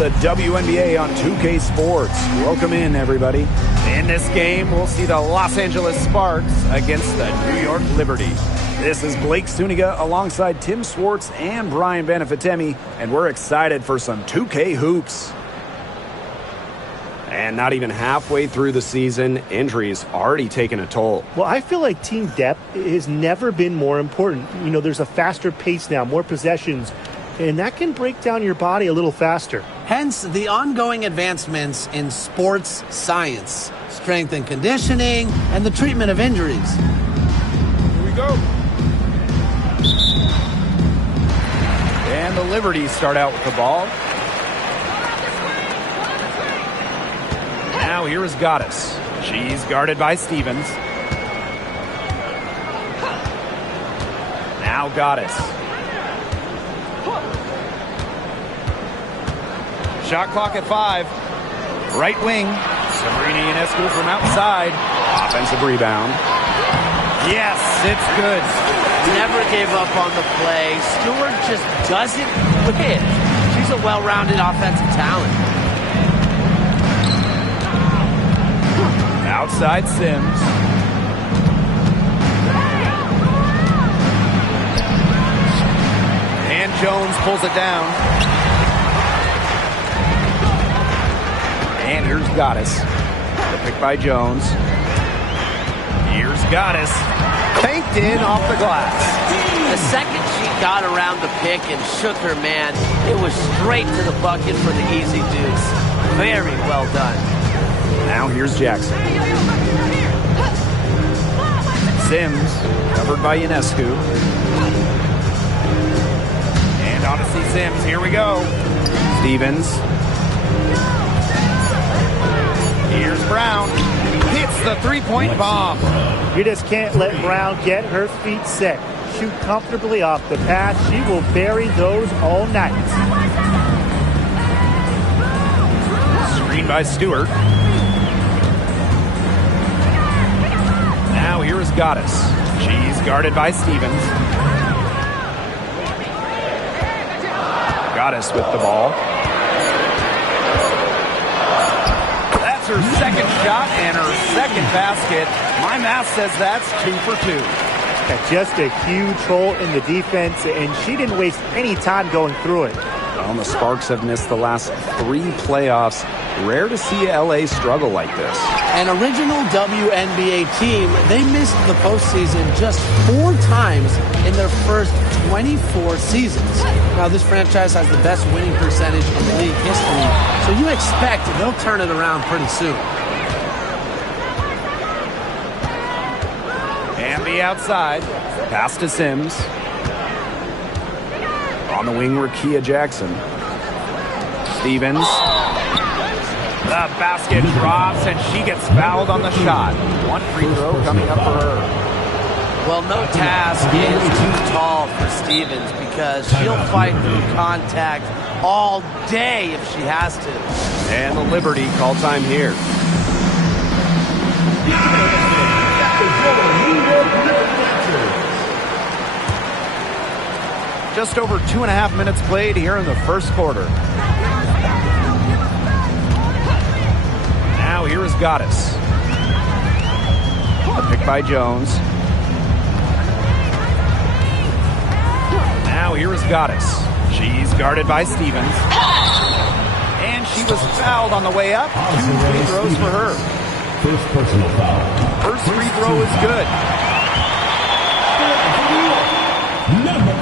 the WNBA on 2K Sports. Welcome in, everybody. In this game, we'll see the Los Angeles Sparks against the New York Liberty. This is Blake Suniga alongside Tim Swartz and Brian Banafitemi, and we're excited for some 2K hoops. And not even halfway through the season, injuries already taken a toll. Well, I feel like team depth has never been more important. You know, there's a faster pace now, more possessions, and that can break down your body a little faster. Hence the ongoing advancements in sports science, strength and conditioning, and the treatment of injuries. Here we go. And the Liberty start out with the ball. Now here is Goddess. She's guarded by Stevens. Now Goddess. Shot clock at 5. Right wing. Sabrina Ionescu from outside. Offensive rebound. Yes, it's good. Never gave up on the play. Stewart just doesn't quit. She's a well-rounded offensive talent. Outside Sims. And Jones pulls it down. And here's Goddess. The pick by Jones. Here's Goddess. Banked in off the glass. The second she got around the pick and shook her man, it was straight to the bucket for the easy deuce. Very well done. Now here's Jackson. Sims, covered by Ionescu. And Odyssey Sims, here we go. Stevens. Here's Brown. Hits the three-point bomb. You just can't let Brown get her feet set. Shoot comfortably off the pass. She will bury those all night. Screen by Stewart. Now here is Goddess. She's guarded by Stevens. Goddess with the ball. That's her second shot and her second basket. My math says that's 2 for 2. Just a huge hole in the defense, and she didn't waste any time going through it. Well, the Sparks have missed the last 3 playoffs. Rare to see LA struggle like this. An original WNBA team, they missed the postseason just 4 times in their first 24 seasons. Now, this franchise has the best winning percentage in league history, so you expect they'll turn it around pretty soon. Amby outside. Pass to Sims. On the wing, Rakia Jackson. Stevens. The basket drops, and she gets fouled on the shot. 1 free throw coming up for her. Well, no task is too tall for Stevens because she'll fight through contact all day if she has to. And the Liberty call time here. Just over 2.5 minutes played here in the first quarter. Now here is Goddess. The pick by Jones. Now here is Goddess. She's guarded by Stevens. And she was fouled on the way up. 2 free throws for her. First personal foul. First free throw is good.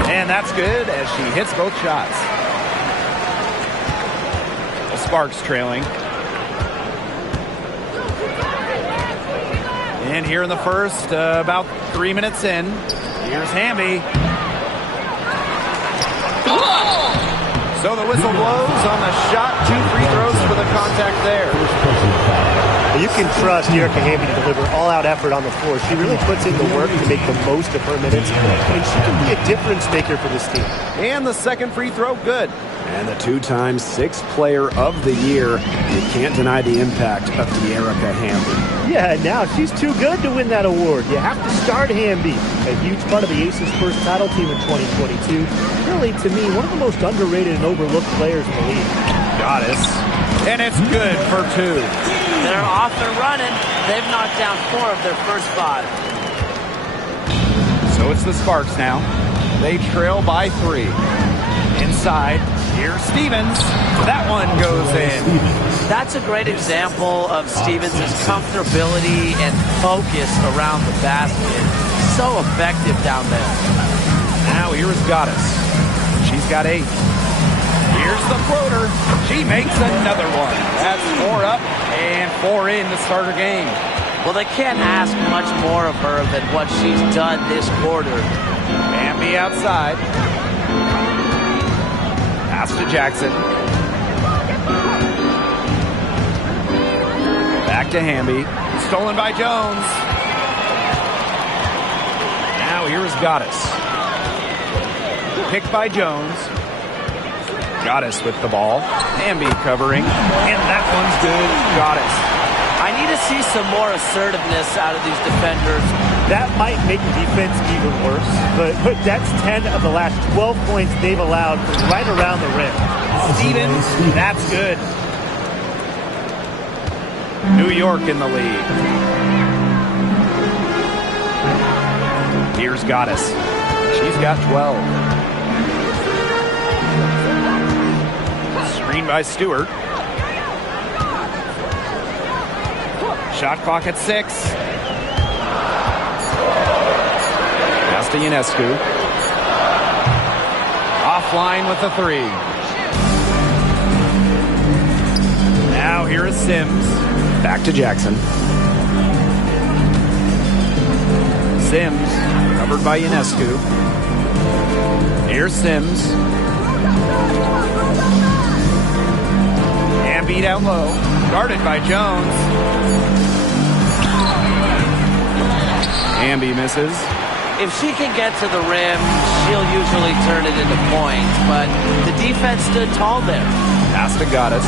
And that's good as she hits both shots. The Sparks trailing. And here in the first, about 3 minutes in, here's Hamby. So the whistle blows on the shot. 2 free throws for the contact there. You can trust Erica Hamby to deliver all-out effort on the floor. She really puts in the work to make the most of her minutes, and she can be a difference maker for this team. And the second free throw, good. And the 2-time 6th player of the year. You can't deny the impact of Erica Hamby. Yeah, now she's too good to win that award. You have to start Hamby. A huge part of the Aces' first title team in 2022. Really, to me, one of the most underrated and overlooked players in the league. Goddess. And it's good for 2. They're off and running. They've knocked down 4 of their first 5. So it's the Sparks now. They trail by 3. Inside, here's Stevens. That one goes in. That's a great example of Stevens' comfortability and focus around the basket. So effective down there. Now here's Goddess. She's got 8. Here's the floater. She makes another one. That's 4 up and 4 in to start her game. Well, they can't ask much more of her than what she's done this quarter. Bambi outside. Pass to Jackson. Back to Hamby. Stolen by Jones. Now here's Goddess. Picked by Jones. Goddess with the ball. Hamby covering. And that one's good. Goddess. I need to see some more assertiveness out of these defenders. That might make the defense even worse, but that's 10 of the last 12 points they've allowed right around the rim. Stevens, that's good. New York in the lead. Here's Goddess. She's got 12. Screen by Stewart. Shot clock at 6. Pass to Ionescu. Offline with the 3. Now here is Sims. Back to Jackson. Sims, covered by Ionescu. Here's Sims. Hamby down low. Guarded by Jones. Hamby misses. If she can get to the rim, she'll usually turn it into points, but the defense stood tall there. Pass to Goddess.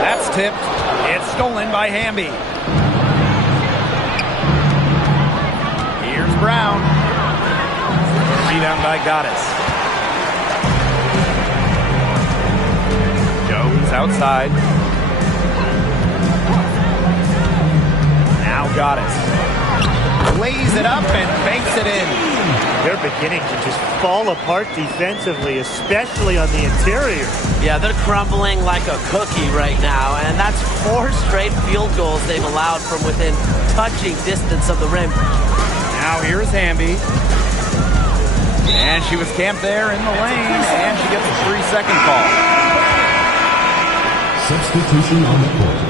That's tipped. It's stolen by Hamby. Here's Brown. Rebound by Goddess. Jones outside. Now Goddess. Lays it up and banks it in. They're beginning to just fall apart defensively, especially on the interior. Yeah, they're crumbling like a cookie right now, and that's 4 straight field goals they've allowed from within touching distance of the rim. Now here's Hamby. And she was camped there in the lane, and she gets a 3-second call. Substitution on the court.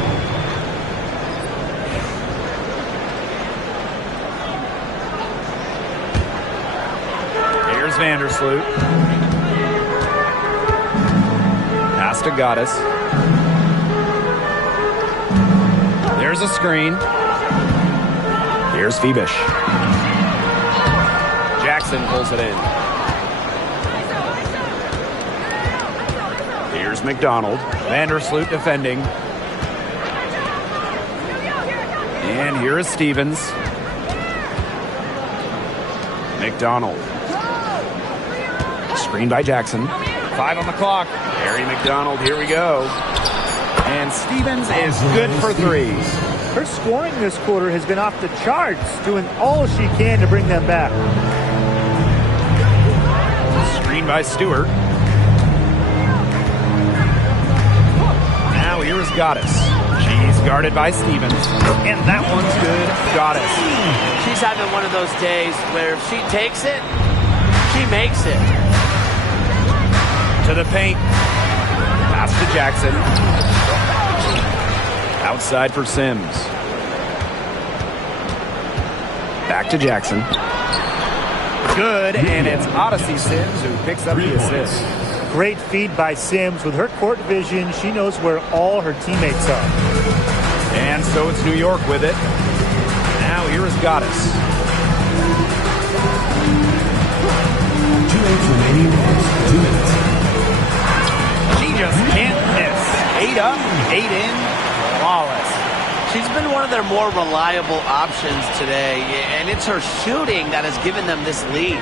Here's Vandersloot. Pass to Goddess. There's a screen. Here's Phoebish. Jackson pulls it in. Here's McDonald. Vandersloot defending. And here is Stevens. McDonald. Screen by Jackson. 5 on the clock. Harry McDonald, here we go. And Stevens is good for 3. Her scoring this quarter has been off the charts, doing all she can to bring them back. Screen by Stewart. Now here is Goddess. She's guarded by Stevens. And that one's good. Goddess. She's having one of those days where if she takes it, she makes it. To the paint. Pass to Jackson. Outside for Sims. Back to Jackson. Good, and it's Odyssey Sims who picks up the assist. Great feed by Sims. With her court vision, she knows where all her teammates are. And so it's New York with it. Now here is Goddess. 2 minutes remaining. 2 minutes. She just can't miss. 8 up, 8 in. flawless. She's been one of their more reliable options today, and it's her shooting that has given them this lead.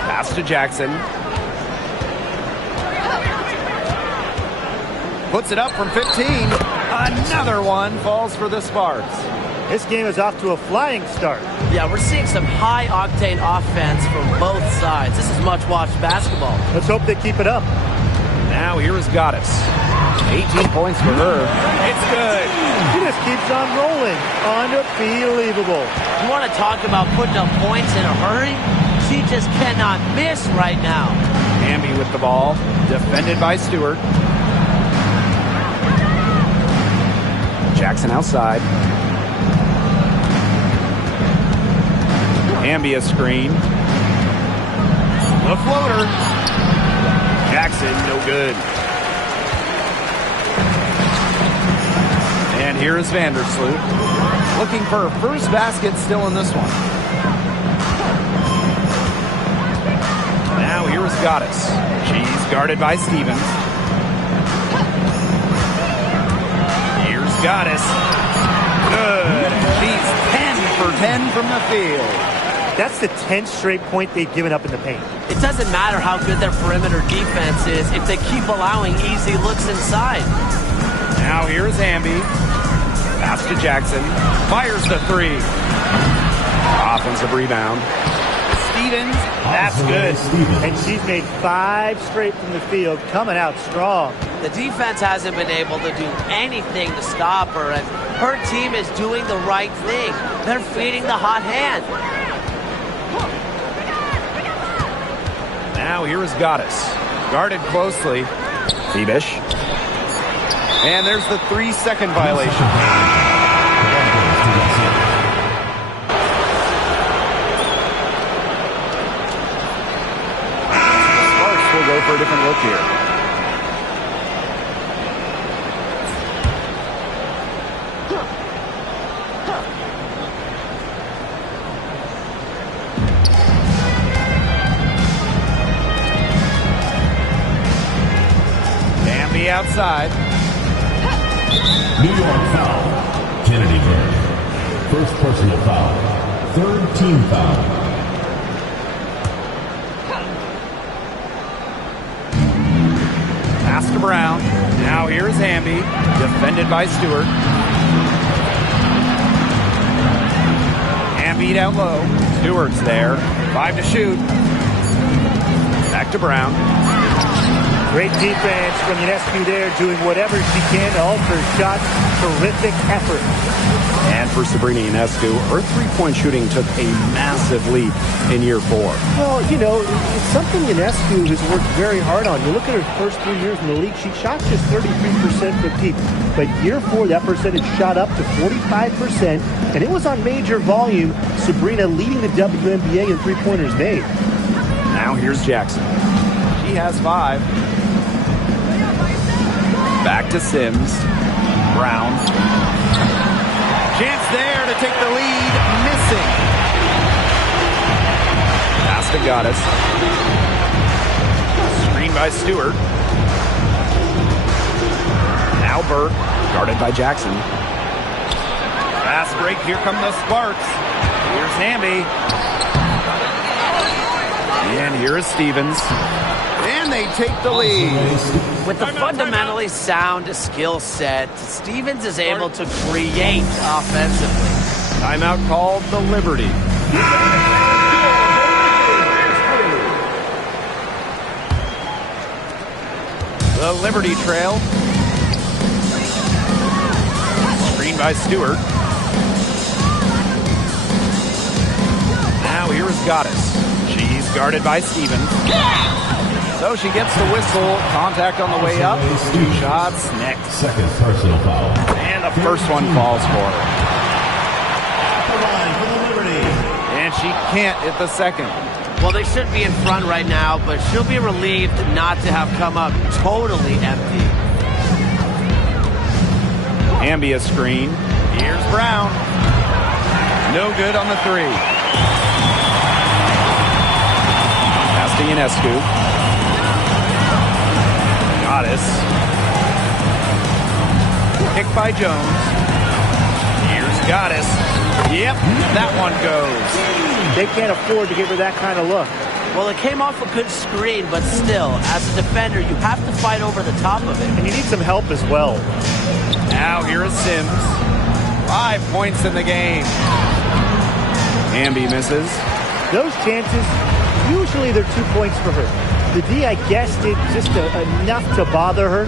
Pass to Jackson. Puts it up from 15. Another one falls for the Sparks. This game is off to a flying start. Yeah, we're seeing some high-octane offense from both sides. This is much-watched basketball. Let's hope they keep it up. Now here is Goddess. 18 points for her. It's good. She just keeps on rolling. Unbelievable. You want to talk about putting up points in a hurry? She just cannot miss right now. Hamby with the ball. Defended by Stewart. Jackson outside. Hamby a screen. The floater. Jackson, no good. And here is Vandersloot. Looking for her first basket still in this one. Now here is Goddess. She's guarded by Stevens. Here's Goddess. Good. She's 10 for 10 from the field. That's the 10th straight point they've given up in the paint. It doesn't matter how good their perimeter defense is if they keep allowing easy looks inside. Now here is Hamby. Pass to Jackson. Fires the three. Offensive rebound. Stevens. That's good. And she's made 5 straight from the field, coming out strong. The defense hasn't been able to do anything to stop her, and her team is doing the right thing. They're feeding the hot hand. Now here is Goddess. Guarded closely. Thiebish. And there's the 3-second violation. Sparks will go for a different look here. Outside. New York foul. Kennedy Brink. First personal foul. Third team foul. Pass to Brown. Now here's Hamby. Defended by Stewart. Hamby down low. Stewart's there. 5 to shoot. Back to Brown. Great defense from Ionescu there, doing whatever she can to alter shots. Terrific effort. And for Sabrina Ionescu, her three-point shooting took a massive leap in year 4. Well, you know, it's something Ionescu has worked very hard on. You look at her first 3 years in the league, she shot just 33% from deep. But year 4, that percentage shot up to 45%, and it was on major volume. Sabrina leading the WNBA in three-pointers made. Now here's Jackson. She has 5. Back to Sims. Brown. Chance there to take the lead. Missing. Pass to Goddess. Screen by Stewart. Now Burke. Guarded by Jackson. Fast break. Here come the Sparks. Here's Hamby. And here is Stevens. And they take the lead. With the fundamentally sound skill set, Stevens is able to create offensively. Timeout called the Liberty. The Liberty trail. Screen by Stewart. Now here is Goddess. She's guarded by Stevens. So she gets the whistle. Contact on the way up. 2 shots next. Second personal foul. And the first one falls for her. And she can't hit the second. Well, they should be in front right now, but she'll be relieved not to have come up totally empty. Hamby a screen. Here's Brown. No good on the 3. Pass to Ionescu. Goddess. by Jones. Here's Goddess. Yep, that one goes. They can't afford to give her that kind of look. Well, it came off a good screen, but still, as a defender, you have to fight over the top of it. And you need some help as well. Now here is Sims. 5 points in the game. Ambi misses. Those chances, usually they're 2 points for her. The D, I guess, did just enough to bother her.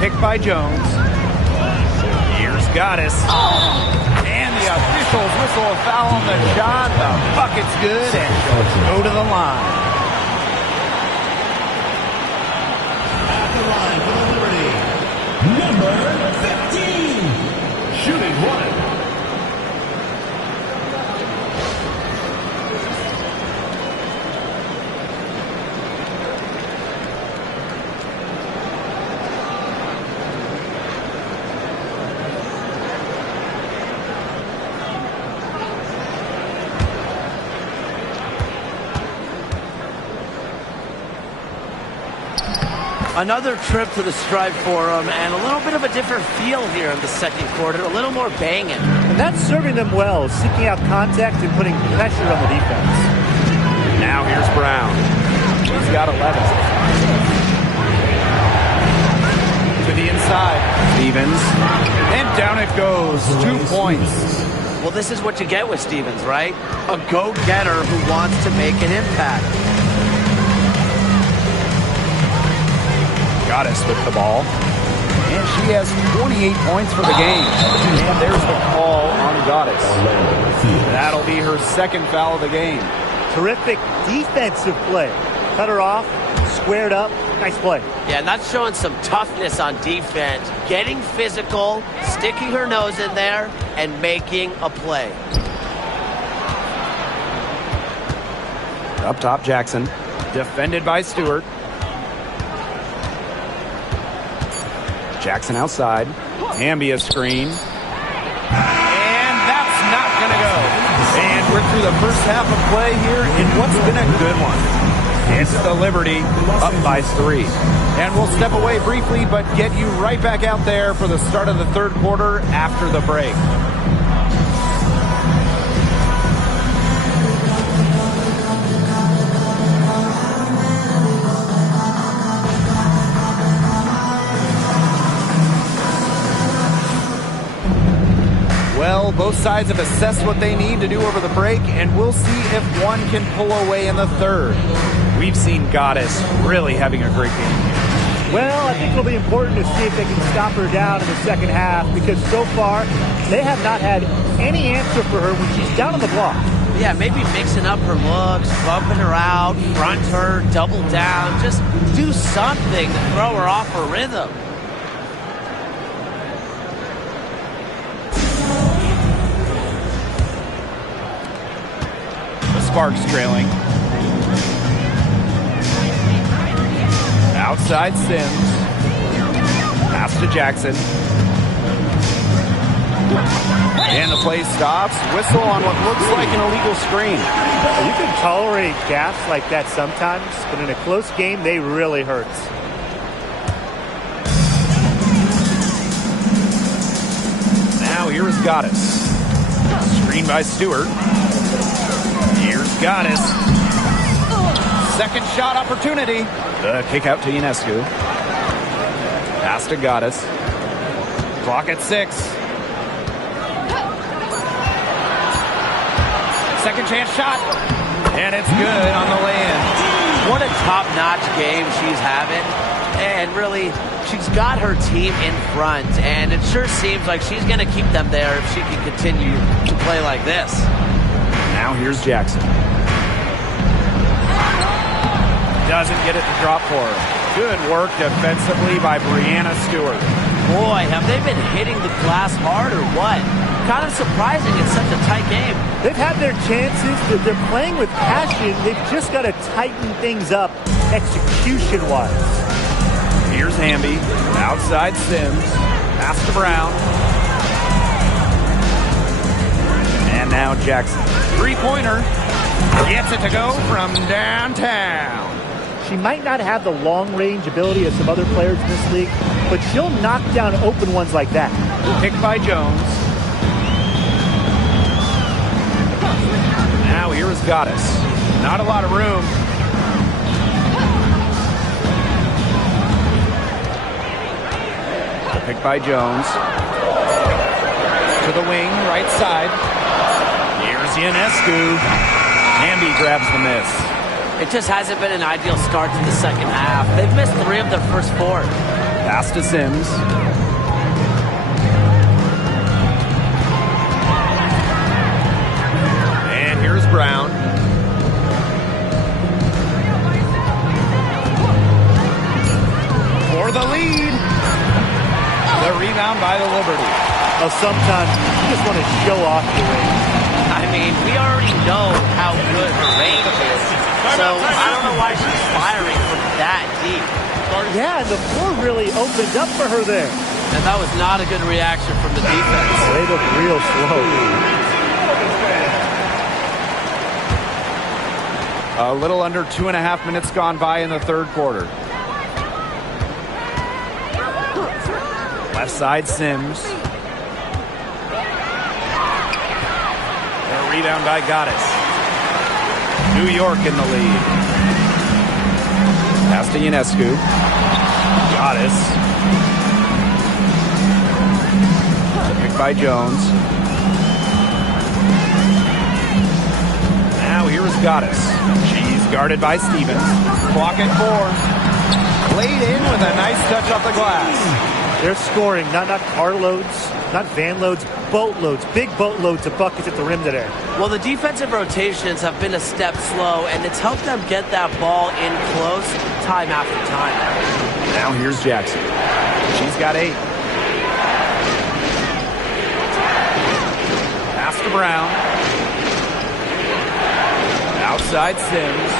Picked by Jones. Here's Goddess. And the officials whistle a foul on the shot. The bucket's good, and she'll go to the line. At the line for the Liberty, number 15, shooting one. Another trip to the Stripe Forum, and a little bit of a different feel here in the second quarter, a little more banging. And that's serving them well, seeking out contact and putting pressure on the defense. Now here's Brown. He's got 11. To the inside. Stevens. And down it goes. 2 points. Well, this is what you get with Stevens, right? A go-getter who wants to make an impact. Goddess with the ball. And she has 28 points for the game. And there's the call on Goddess. That'll be her second foul of the game. Terrific defensive play. Cut her off, squared up. Nice play. Yeah, and that's showing some toughness on defense. Getting physical, sticking her nose in there, and making a play. Up top, Jackson. Defended by Stewart. Jackson outside. Ambi a screen. And that's not going to go. And we're through the first half of play here in what's been a good one. It's the Liberty up by 3. And we'll step away briefly, but get you right back out there for the start of the third quarter after the break. Well, both sides have assessed what they need to do over the break, and we'll see if one can pull away in the third. We've seen Goddess really having a great game here. Well, I think it'll be important to see if they can stop her down in the second half, because so far they have not had any answer for her when she's down on the block. Yeah, maybe mixing up her looks, bumping her out, front her, double down. Just do something to throw her off her rhythm. Sparks trailing. Outside Sims. Pass to Jackson. And the play stops. Whistle on what looks like an illegal screen. You can tolerate gaps like that sometimes, but in a close game, they really hurt. Now here is Goddess. Screen by Stewart. Here's Goddess. Second shot opportunity. The kick out to Ionescu. Pass to Goddess. Clock at 6. Second chance shot. And it's good on the lay-in. What a top-notch game she's having. And really, she's got her team in front. And it sure seems like she's going to keep them there if she can continue to play like this. Now here's Jackson. Doesn't get it to drop for her. Good work defensively by Brianna Stewart. Boy, have they been hitting the glass hard or what? Kind of surprising it's such a tight game. They've had their chances, but they're playing with passion. They've just got to tighten things up execution-wise. Here's Ambi. Outside Sims. Pass to Brown. And now Jackson. Three-pointer. Gets it to go from downtown. She might not have the long-range ability of some other players in this league, but she'll knock down open ones like that. Picked by Jones. Now here is Goddess. Not a lot of room. Picked by Jones. To the wing, right side. Here's Ionescu. Hamby grabs the miss. It just hasn't been an ideal start to the second half. They've missed 3 of their first 4. Pass to Sims. And here's Brown. For the lead. The rebound by the Liberty. Well, sometimes you just want to show off your range. I mean, we already know how good her range is, so I don't know why she's firing from that deep. Yeah, and the floor really opened up for her there. And that was not a good reaction from the defense. They look real slow. A little under 2.5 minutes gone by in the third quarter. Left side, Sims. A rebound by Goddess. New York in the lead. Pass to Ionescu. Goddess. Picked by Jones. Now here is Goddess. She's guarded by Stevens. Clock at 4. Laid in with a nice touch off the glass. They're scoring, not carloads, not van loads, boatloads, big boatloads of buckets at the rim today. Well, the defensive rotations have been a step slow, and it's helped them get that ball in close time after time. Now here's Jackson. She's got 8. Pass to Brown. Outside Sims.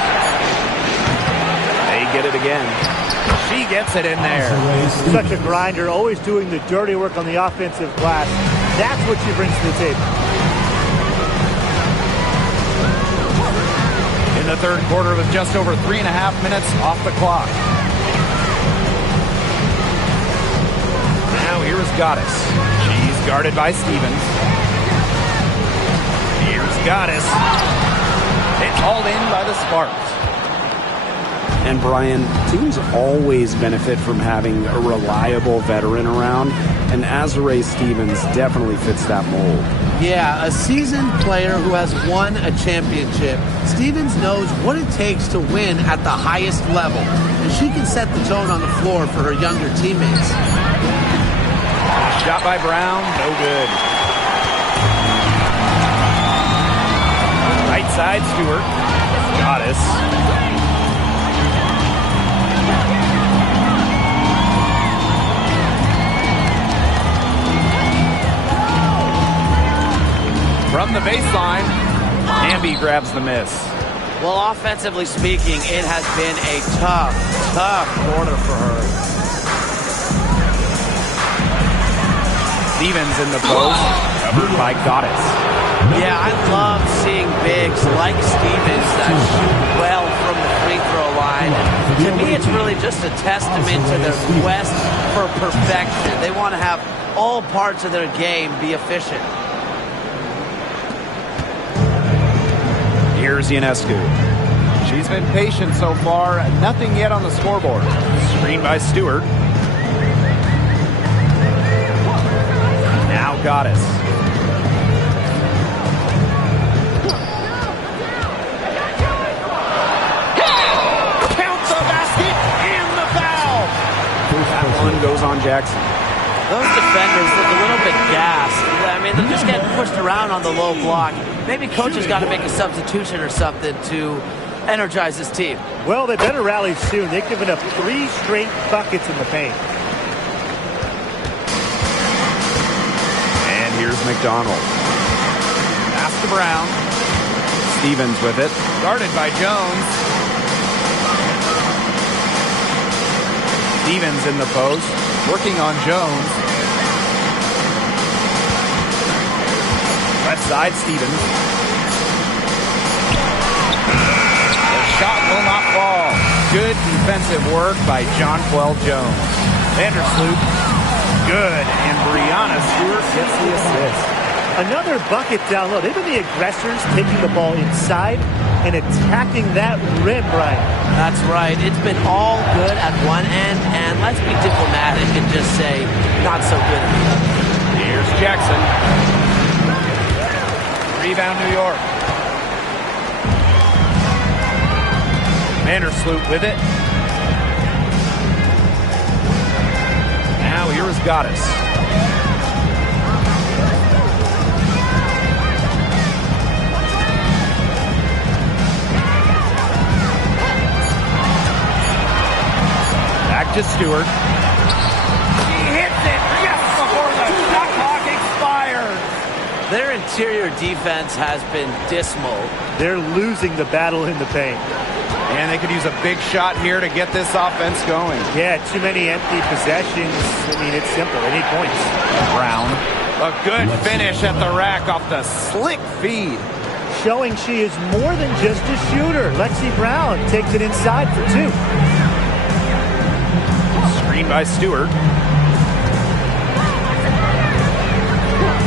They get it again. She gets it in there. Such a grinder, always doing the dirty work on the offensive glass. That's what she brings to the table. In the third quarter with just over 3.5 minutes off the clock. Now here is Goddess. She's guarded by Stevens. Here's Goddess. It's hauled in by the Sparks. And Brian, teams always benefit from having a reliable veteran around, and Azure Stevens definitely fits that mold. Yeah, a seasoned player who has won a championship. Stevens knows what it takes to win at the highest level, and she can set the tone on the floor for her younger teammates. Shot by Brown, no good. Right side, Stewart. Goddess. From the baseline, Hamby grabs the miss. Well, offensively speaking, it has been a tough quarter for her. Stevens in the post, covered by Goddess. Yeah, I love seeing bigs like Stevens that shoot well from the free throw line. And to me, it's really just a testament to their quest for perfection. They want to have all parts of their game be efficient. Here's Ionescu. She's been patient so far, nothing yet on the scoreboard. Screen by Stewart. Now Goddess. Count the basket and the foul. That one goes on Jackson. Those defenders look a little bit gassed. I mean, they're just getting pushed around on the low block. Maybe coach has got to make a substitution or something to energize his team. Well, they better rally soon. They've given up 3 straight buckets in the paint. And here's McDonald. Pass to Brown. Stevens with it. Guarded by Jones. Stevens in the post. Working on Jones. Left side, Stevens. The shot will not fall. Good defensive work by Jonquel Jones. Vandersloot, good, and Brianna Stewart gets the assist. Another bucket down low. They've been the aggressors taking the ball inside and attacking that rim, Brian. That's right. It's been all good at one end, and let's be diplomatic and just say not so good at the other. Here's Jackson. Rebound, New York. Vandersloot with it. Now here is Goddess. Back to Stewart. She hits it. Yes, before the shot clock expired. Their interior defense has been dismal. They're losing the battle in the paint. And they could use a big shot here to get this offense going. Yeah, too many empty possessions. I mean, it's simple. They need points. Brown. A good finish at the rack off the slick feed. Showing she is more than just a shooter. Lexi Brown takes it inside for two. Screen by Stewart.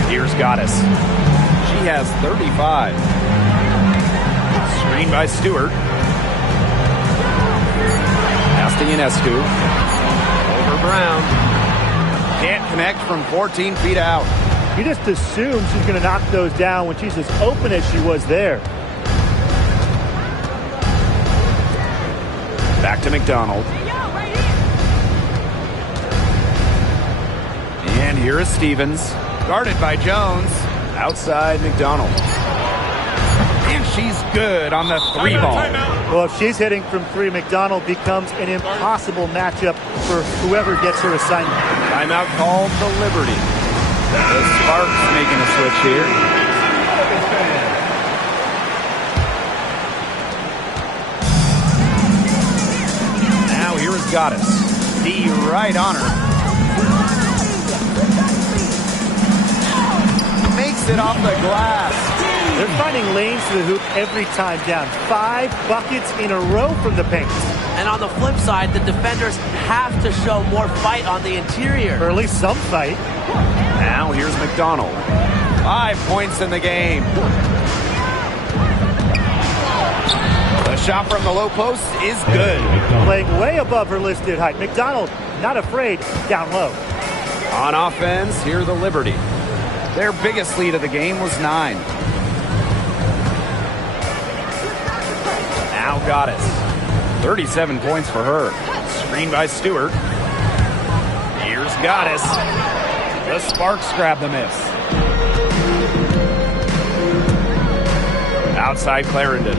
Here's Goddess. She has 35. Screen by Stewart. Ionescu. Over Brown. Can't connect from 14 feet out. You just assume she's going to knock those down when she's as open as she was there. Back to McDonald. And here is Stevens. Guarded by Jones. Outside McDonald. And she's good on the three ball. Well, if she's hitting from three, McDonald becomes an impossible matchup for whoever gets her assignment. Timeout called the Liberty. The Sparks making a switch here. Now here is Goddess. D right on her. Makes it off the glass. They're finding lanes to the hoop every time down. 5 buckets in a row from the paint. And on the flip side, the defenders have to show more fight on the interior. Or at least some fight. Now here's McDonald. 5 points in the game. The shot from the low post is good. Playing way above her listed height. McDonald not afraid down low. On offense, here the Liberty. Their biggest lead of the game was 9. Now Goddess. 37 points for her. Screen by Stewart. Here's Goddess. The Sparks grab the miss. Outside Clarendon.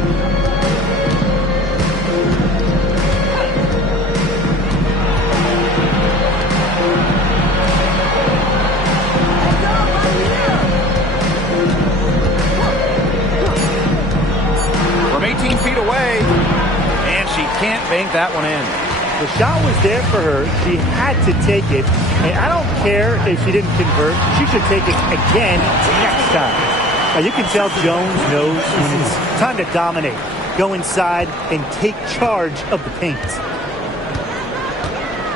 From 18 feet away, and she can't bank that one in. The shot was there for her. She had to take it. And I don't care if she didn't convert. She should take it again next time. Now you can tell Jones knows when it's time to dominate. Go inside and take charge of the paint.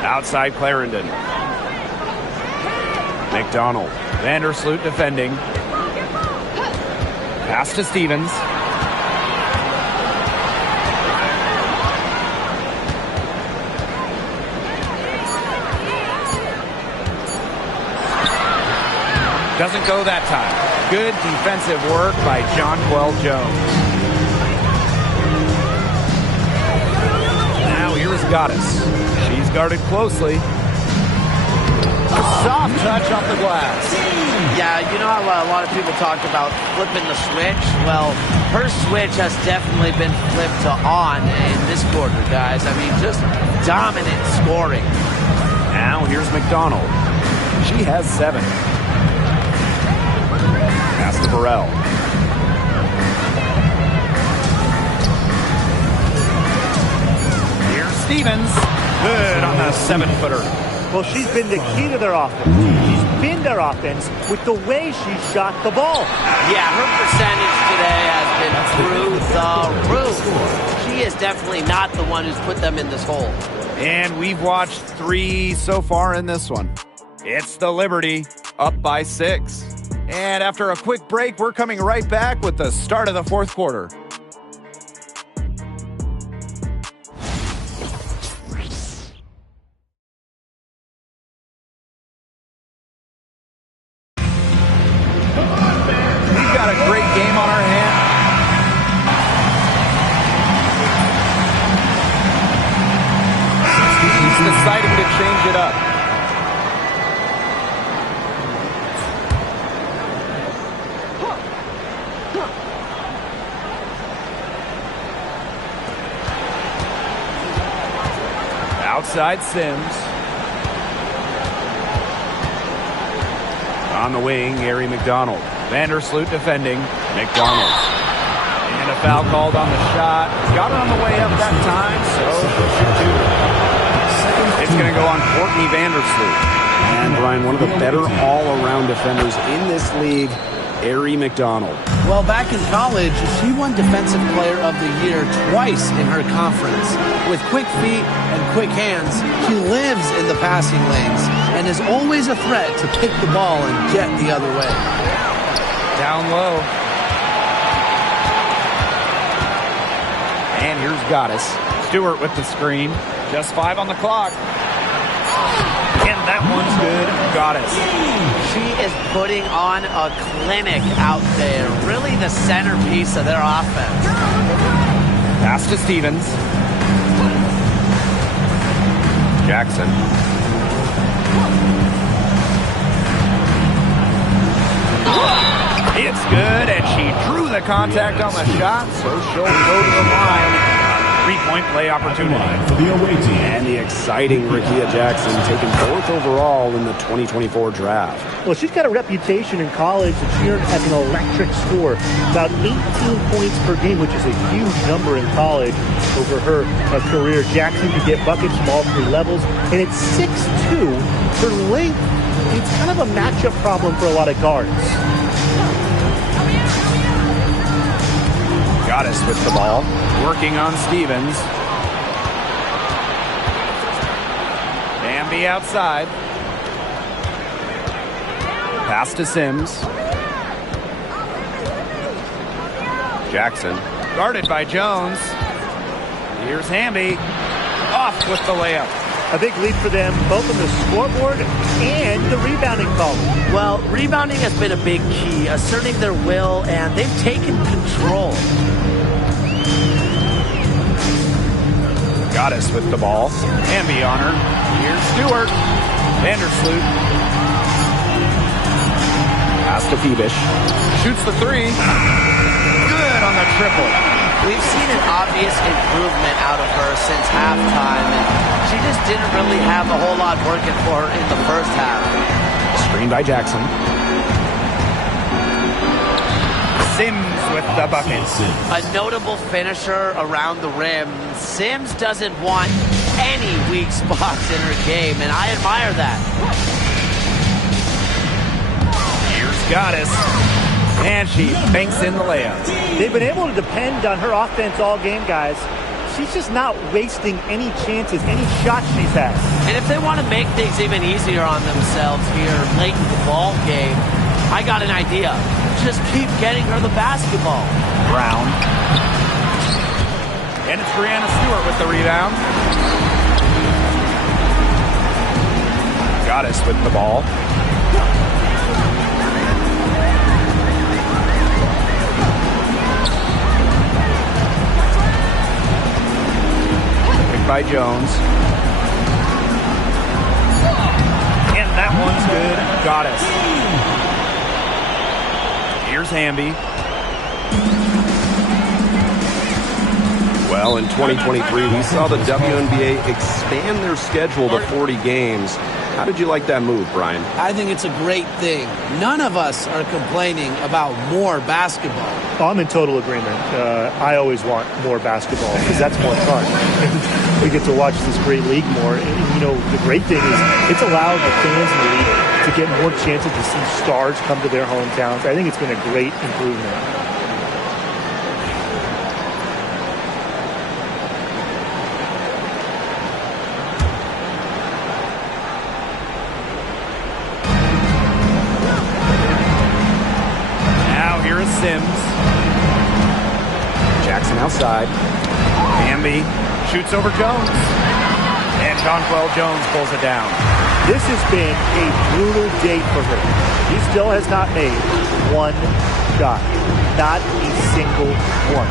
Outside Clarendon. McDonald. Vandersloot defending. Pass to Stevens. Doesn't go that time. Good defensive work by Jonquel Jones. Now here is Goddess. She's guarded closely. A soft touch off the glass. Yeah, you know how a lot of people talk about flipping the switch? Well, her switch has definitely been flipped to on in this quarter, guys. I mean, just dominant scoring. Now here's McDonald. She has 7. Pass to Burrell. Here's Stevens. Good on the 7-footer. Well, she's been the key to their offense. She's been their offense with the way she shot the ball. Yeah, her percentage today has been through the roof. She she is definitely not the one who's put them in this hole. And we've watched 3 so far in this one. It's the Liberty, up by 6. And after a quick break, we're coming right back with the start of the 4th quarter. We've got a great game on our hands. He's deciding to change it up. Outside Sims. On the wing, Gary McDonald. Vandersloot defending. McDonald. And a foul called on the shot. Got her on the way up that time, so it's going to go on Courtney Vandersloot. And Brian, one of the better all-around defenders in this league, Ari McDonald. Well, back in college, she won Defensive Player of the Year twice in her conference. With quick feet and quick hands, she lives in the passing lanes and is always a threat to pick the ball and get the other way. Down low. And here's Goddess. Stewart with the screen. Just 5 on the clock. And that one's good. Goddess. She is putting on a clinic out there. Really the centerpiece of their offense. Pass to Stevens. Jackson. It's good, and she drew the contact on the shot, so she'll go to the line. 3-point play opportunity. And the exciting Rickea Jackson taken 4th overall in the 2024 draft. Well, she's got a reputation in college that she earned as an electric scorer. About 18 points per game, which is a huge number in college over her career. Jackson can get buckets from all 3 levels. And at 6'2", her length, it's kind of a matchup problem for a lot of guards. Goddess with the ball. Working on Stevens. Bambi outside. Pass to Sims. Jackson. Guarded by Jones. Here's Hamby. Off with the layup. A big lead for them, both on the scoreboard and the rebounding column. Well, rebounding has been a big key, asserting their will, and they've taken control. Goddess with the ball. Hamby on her. Here's Stewart. Vandersloot. Pass to Phoebish. Shoots the 3. Good on the triple. We've seen an obvious improvement out of her since halftime, and she just didn't really have a whole lot working for her in the first half. Screen by Jackson. Sims with the bucket. A notable finisher around the rim. Sims doesn't want any weak spots in her game, and I admire that. Here's Goddess. And she banks in the layup. They've been able to depend on her offense all game, guys. She's just not wasting any chances, any shots she's had. And if they want to make things even easier on themselves here late in the ball game, I got an idea. Just keep getting her the basketball. Brown. And it's Brianna Stewart with the rebound. Goddess with the ball. By Jones. And that one's good. Goddess. Here's Hamby. Well, in 2023, we saw the WNBA expand their schedule to 40 games. How did you like that move, Brian? I think it's a great thing. None of us are complaining about more basketball. I'm in total agreement. I always want more basketball because that's more fun. We get to watch this great league more. And, you know, the great thing is it's allowed the fans in the league to get more chances to see stars come to their hometowns. I think it's been a great improvement. side. iamMi shoots over Jones. And Jonquel Jones pulls it down. This has been a brutal day for her. She still has not made one shot. Not a single one.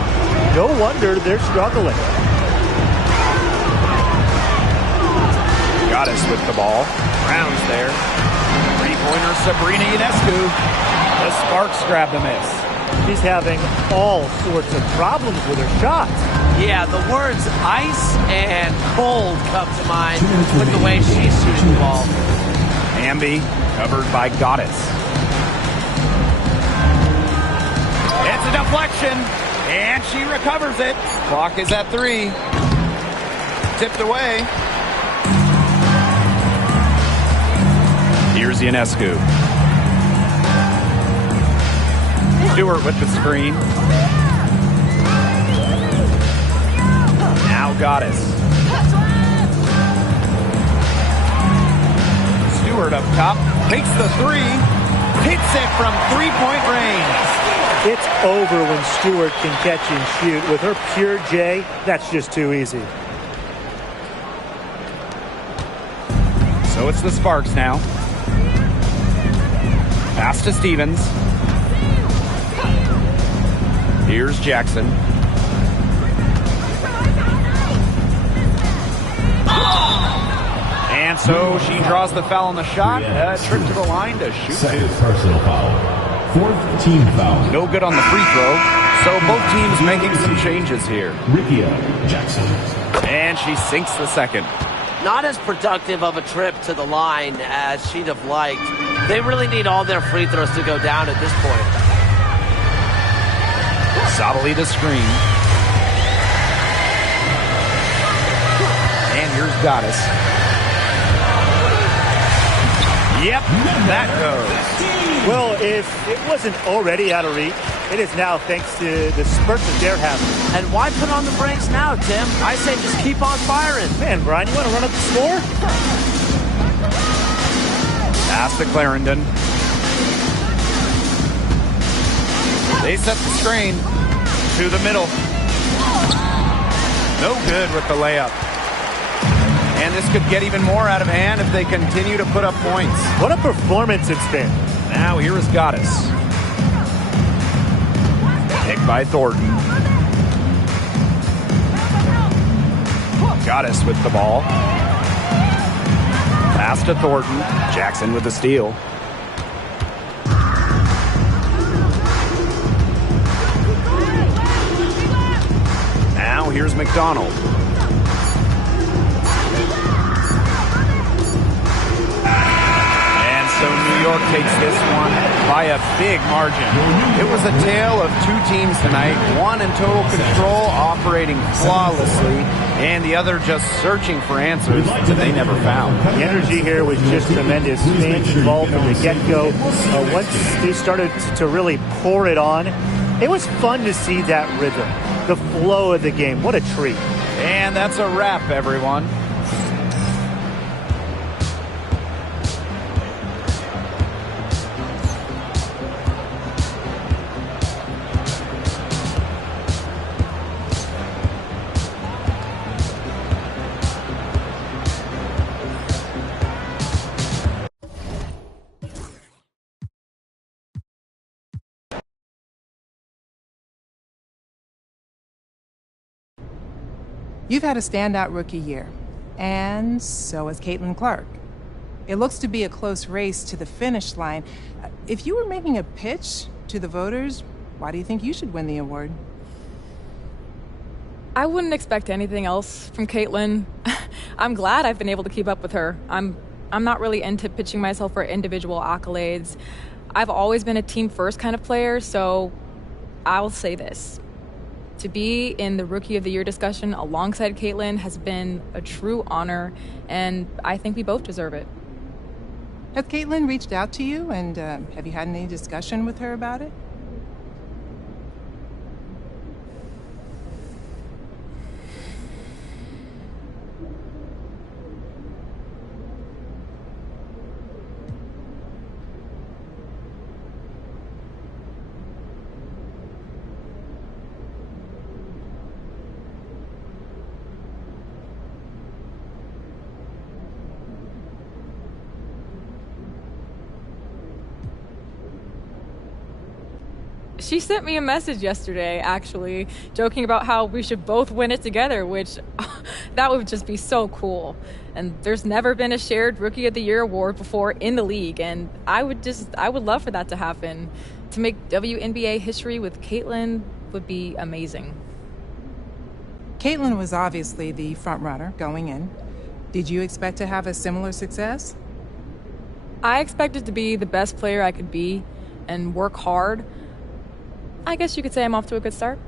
No wonder they're struggling. Goddess with the ball. Brown's there. Three-pointer Sabrina Ionescu. The Sparks grab the miss. She's having all sorts of problems with her shots. Yeah, the words ice and cold come to mind with the way she's shooting the ball. iamMi covered by Goddess. It's a deflection, and she recovers it. Clock is at 3. Tipped away. Here's Ionescu. Stewart with the screen. Now Goddess. Stewart up top. Takes the 3. Hits it from three-point range. It's over when Stewart can catch and shoot. With her pure J, that's just too easy. So it's the Sparks now. Pass to Stevens. Here's Jackson. And so she draws the foul on the shot. A trip to the line to shoot. Second personal foul. Fourth team foul. No good on the free throw. So both teams making some changes here. Rikia Jackson. And she sinks the second. Not as productive of a trip to the line as she'd have liked. They really need all their free throws to go down at this point. Sottily the screen. And here's Goddess. Yep, that goes. Well, if it wasn't already out of reach, it is now thanks to the spurt that they're having. And why put on the brakes now, Tim? I say just keep on firing. Man, Brian, you want to run up the score? Pass to Clarendon. They set the screen to the middle. No good with the layup. And this could get even more out of hand if they continue to put up points. What a performance it's been. Now here is Goddess. Picked by Thornton. Goddess with the ball. Pass to Thornton. Jackson with the steal. Now here's McDonald. So New York takes this one by a big margin. It was a tale of two teams tonight, one in total control, operating flawlessly, and the other just searching for answers that they never found. The energy here was just tremendous. Fans involved from the get-go. Once they started to really pour it on, it was fun to see that rhythm, the flow of the game. What a treat. And that's a wrap, everyone. You've had a standout rookie year, and so has Caitlin Clark. It looks to be a close race to the finish line. If you were making a pitch to the voters, why do you think you should win the award? I wouldn't expect anything else from Caitlin. I'm glad I've been able to keep up with her. I'm not really into pitching myself for individual accolades. I've always been a team first kind of player, so I'll say this. To be in the Rookie of the Year discussion alongside Caitlin has been a true honor, and I think we both deserve it. Has Caitlin reached out to you, and have you had any discussion with her about it? She sent me a message yesterday, actually, joking about how we should both win it together, which that would just be so cool. And there's never been a shared Rookie of the Year award before in the league, and I would love for that to happen. To make WNBA history with Caitlin would be amazing. Caitlin was obviously the front runner going in. Did you expect to have a similar success? I expected to be the best player I could be and work hard. I guess you could say I'm off to a good start.